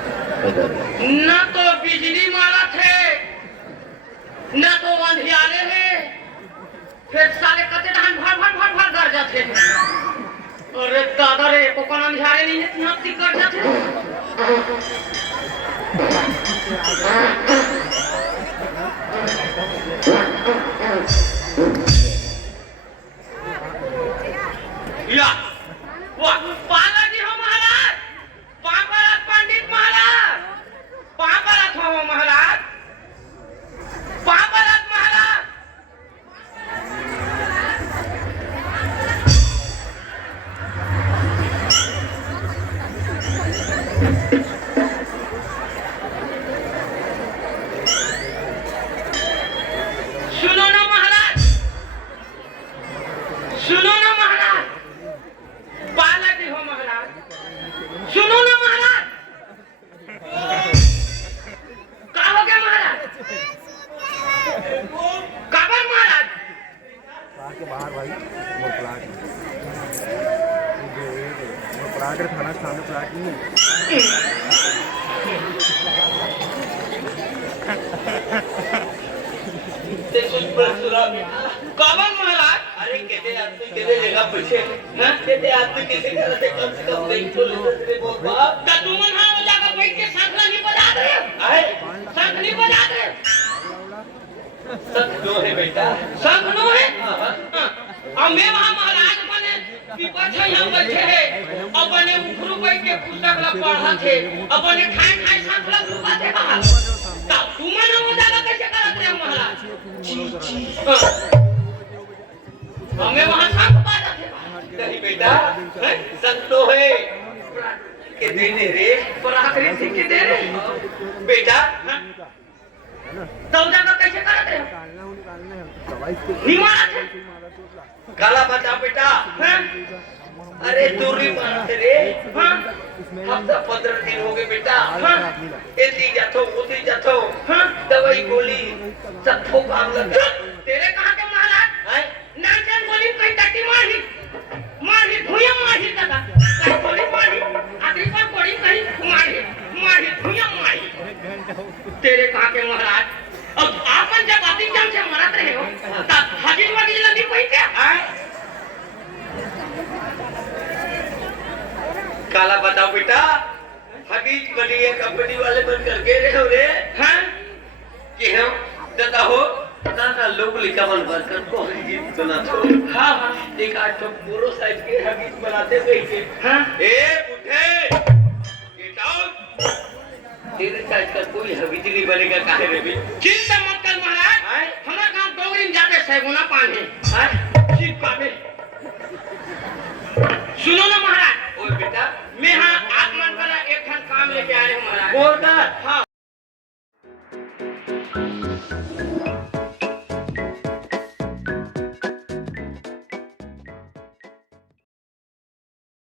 न तो बिजली मारा थे न तो अंधियारे है फिर साले कते धान भर भर भर भर कर जाते हैं। अरे दादा रे को कौन अंधियारे नहीं है यहाँ ती कर जाते या वाह बालाजी हो महाराज पापरात पंडित महाराज पापरात हो महाराज पापरात महाराज सुनो ना महाराज सुनो ना महाराज बालाजी हो महाराज सुनो ना महाराज का हो गया महाराज काबर महाराज के बाहर भाई वो प्लाट के थाना के सामने प्लाट नहीं है। काबर महाराज अरे कहते आदमी कहते जगह पूछे ना कहते आदमी कैसे करते कम से कम नहीं तो लेते वो बाप का तुमन हां हो जाकर बैठ के शंखला नहीं बजा रहे आए शंख नहीं बजा रहे सब दो है बेटा शंख नो है और मैं वहां महाराज बने विपक्ष हम बैठे है अपने उखरू बैठ के पुस्तक ला पढ़ा थे अपने खाए खाए शंखला रुपा थे बाहर ता तुमन हो जाकर कैसे करत रहे महाराज हमें वहां शंख बजा थे नहीं बेटा सब दो है के देने रे पराक्रम से के दे रे बेटा तब जाकर कैसे करत रहे हिमालय थे काला बचा बेटा अरे दूरी मारते रे हफ्ता 15 दिन हो गए बेटा एती जातो उती जातो दवाई गोली सब ठोक भाग लगा तेरे कहां के महाराज हैं नाचन गोली कहीं टट्टी मारी मारी भुया मारी दादा कहीं गोली मारी आदमी पर गोली कहीं मारी मारी भुया मारी तेरे कहां के महाराज अब आपन जब अति जम से मरत रहे हो तब हजीर वाली लगी कोई क्या काला बताओ बेटा हकीज बनी है कंपनी वाले बन करके रे हो रे हैं कि हम दादा हो ना लोग लिखा बन कर को हकीज बना तो हां हां एक आठ तो पूरा साइज के हकीज बनाते गए थे हां ए उठे गेट आउट तेरे साइज का कोई हकीज नहीं बनेगा काहे रे भी चिंता मत कर महाराज हमारा गांव डोगरी में जाते सैगुना पानी हैं ठीक पावे सुनो ना महाराज ओए बेटा मैं हाँ आप मन पर एक ठन काम लेके आए हूँ महाराज बोल कर हाँ